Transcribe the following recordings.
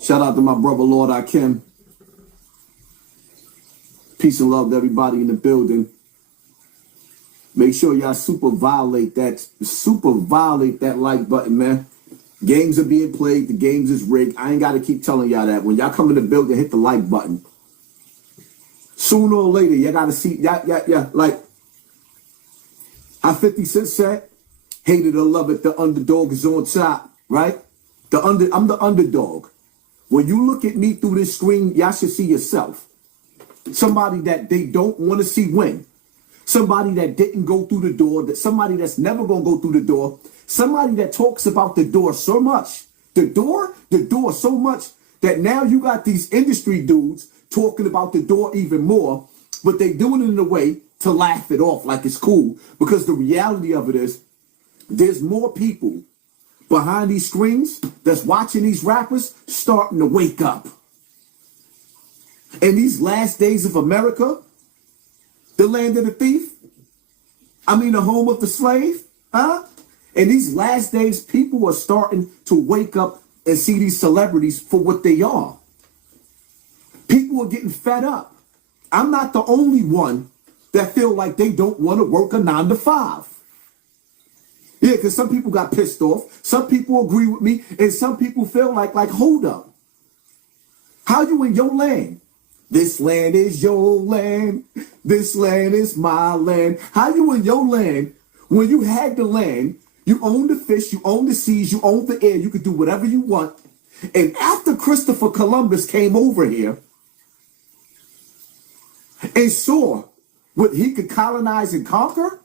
Shout out to my brother, Lord Kim. Peace and love to everybody in the building. Make sure y'all super violate that like button, man. Games are being played. The games is rigged. I ain't got to keep telling y'all that. When y'all come in the building, hit the like button. Sooner or later, y'all got to see, yeah. Like, how 50 Cent said, hate it or love it, the underdog is on top, right? I'm the underdog. When you look at me through this screen, y'all should see yourself. Somebody that they don't want to see win. Somebody that didn't go through the door, that somebody that's never going to go through the door. Somebody that talks about the door so much. The door so much that now you got these industry dudes talking about the door even more, but they doing it in a way to laugh it off like it's cool. Because the reality of it is, there's more people behind these screens that's watching these rappers starting to wake up. In these last days of America, the land of the thief, the home of the slave, huh? In these last days, people are starting to wake up and see these celebrities for what they are. People are getting fed up. I'm not the only one that feel like they don't want to work a 9 to 5. Yeah, because some people got pissed off. Some people agree with me. And some people feel like hold up. How you in your land? This land is your land. This land is my land. How you in your land when you had the land, you own the fish, you own the seas, you own the air, you could do whatever you want. And after Christopher Columbus came over here and saw what he could colonize and conquer,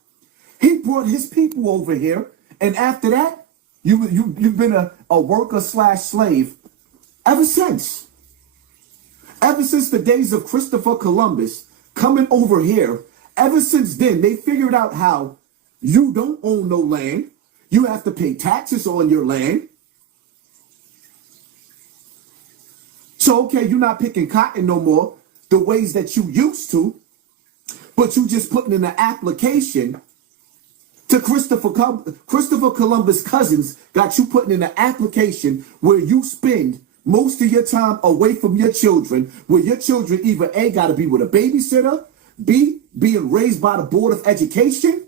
he brought his people over here. And after that, you've been a worker / slave ever since. Ever since the days of Christopher Columbus coming over here, ever since then, they figured out how you don't own no land. You have to pay taxes on your land. So, okay, you're not picking cotton no more the ways that you used to, but you just putting in an application to Christopher Columbus' cousins got you putting in an application where you spend most of your time away from your children, where your children either A, got to be with a babysitter, B, being raised by the Board of Education,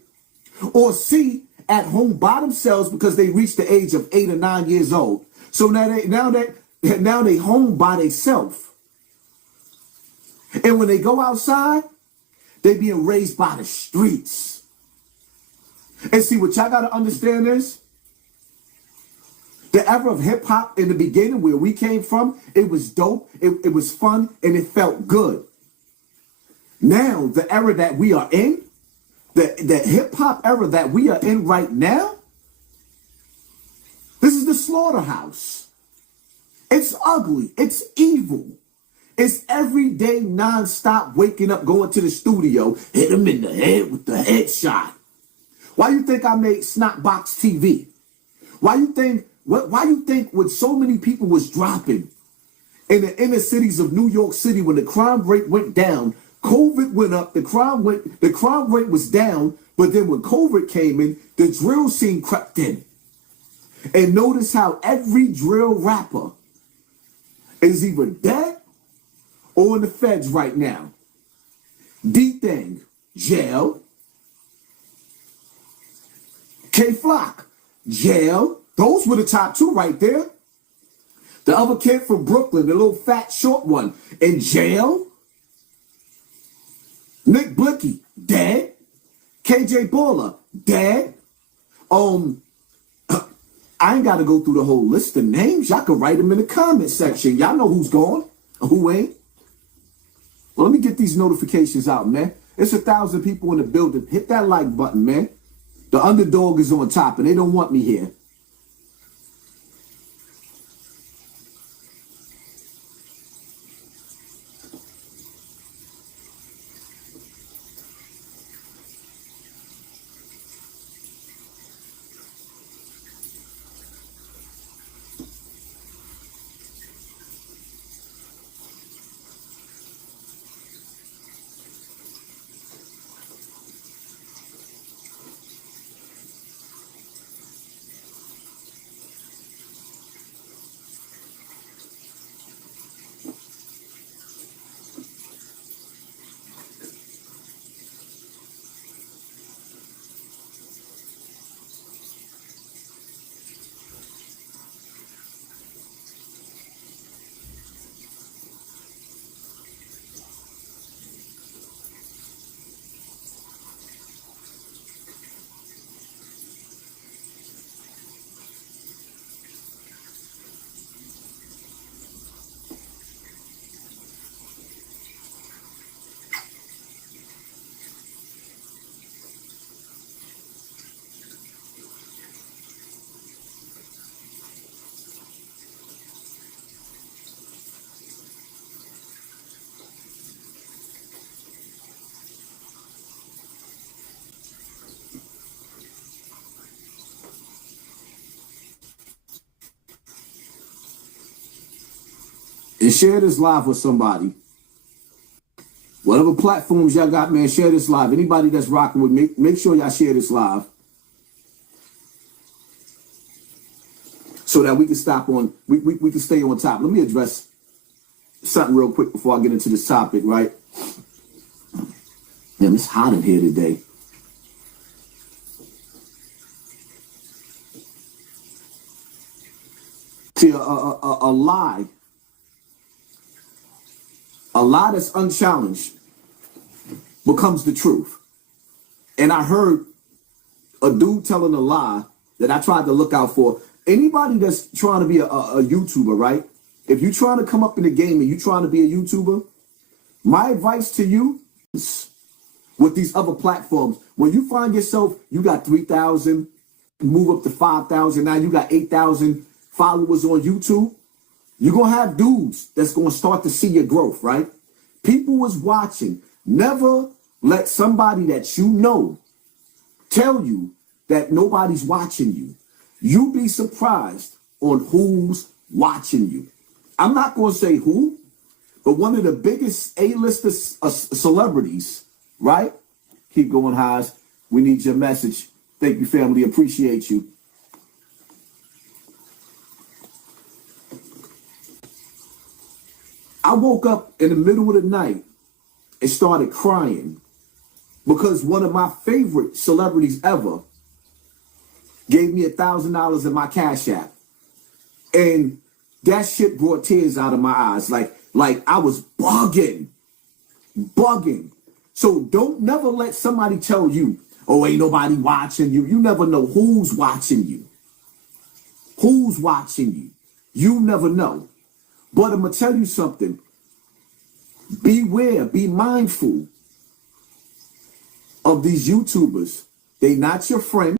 or C, at home by themselves because they reached the age of 8 or 9 years old. So now they home by themselves. And when they go outside, they being raised by the streets. And see, what y'all got to understand is, the era of hip hop in the beginning, where we came from, it was dope, it was fun, and it felt good. Now, the era that we are in, the hip hop era that we are in right now, this is the slaughterhouse. It's ugly. It's evil. It's every day nonstop waking up, going to the studio, hit him in the head with the headshot. Why you think I made Snotbox TV? Why you think when so many people was dropping in the inner cities of New York City, when the crime rate went down, COVID went up, the crime rate was down, but then when COVID came in, the drill scene crept in. And notice how every drill rapper is either dead or in the feds right now. D-Thing, jail. K-Flock, jail. Those were the top two right there. The other kid from Brooklyn, the little fat short one, in jail. Nick Blicky, dead. KJ Baller, dead. I ain't got to go through the whole list of names. Y'all can write them in the comment section. Y'all know who's gone or who ain't. Well, let me get these notifications out, man. It's 1,000 people in the building. Hit that like button, man. The underdog is on top, and they don't want me here. and share this live with somebody. Whatever platforms y'all got, man, share this live. Anybody that's rocking with me, make sure y'all share this live so that we can stop on, we can stay on top. Let me address something real quick before I get into this topic, right? Man, it's hot in here today. See, a lie that's unchallenged becomes the truth. And I heard a dude telling a lie that I tried to look out for. Anybody that's trying to be a YouTuber, right? If you're trying to come up in the game and you're trying to be a YouTuber, my advice to you is with these other platforms, when you find yourself, you got 3,000, move up to 5,000, now you got 8,000 followers on YouTube, you're going to have dudes that's going to start to see your growth, right? People is watching. Never let somebody that you know tell you that nobody's watching you. You be surprised on who's watching you. I'm not going to say who, but one of the biggest A-lister celebrities, right? Keep going, Haas. We need your message. Thank you, family. Appreciate you. I woke up in the middle of the night and started crying because one of my favorite celebrities ever gave me $1,000 in my Cash App. And that shit brought tears out of my eyes. Like I was bugging. So don't never let somebody tell you, oh, ain't nobody watching you. You never know who's watching you. Who's watching you? You never know. But I'm going to tell you something. Beware, be mindful of these YouTubers. They not your friend.